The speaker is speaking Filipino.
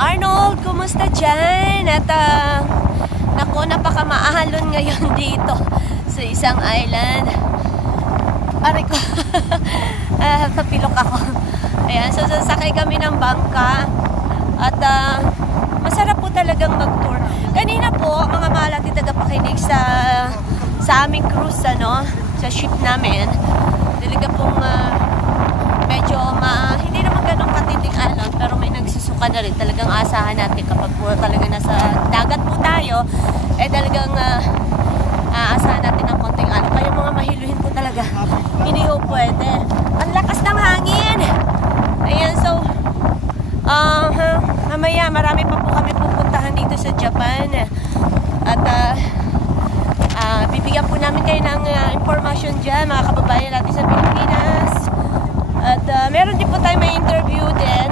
Arnold, kumusta dyan? At naku, napakamaalon ngayon dito sa isang island. Aray ko, napilok ako. Ayan, so sasakay kami ng bangka. At masarap po talagang mag-tour. Kanina po, mga mahal at tagapakinig sa aming cruise, sa ship namin. Talaga pong medyo hindi naman ganun katinding alon, pero may nagsusuka na rin. Talagang asahan natin kapag po talaga nasa dagat po tayo, talagang aasahan natin ng konting alon. Kaya mga mahiluhin po talaga, hindi po pwede. Ang lakas ng hangin! Ayan, so mamaya marami pa po kami pupuntahan dito sa Japan. At bibigyan po namin kayo ng information dyan, mga kababayan natin sa Pilipinas. At meron din po tayo may interview din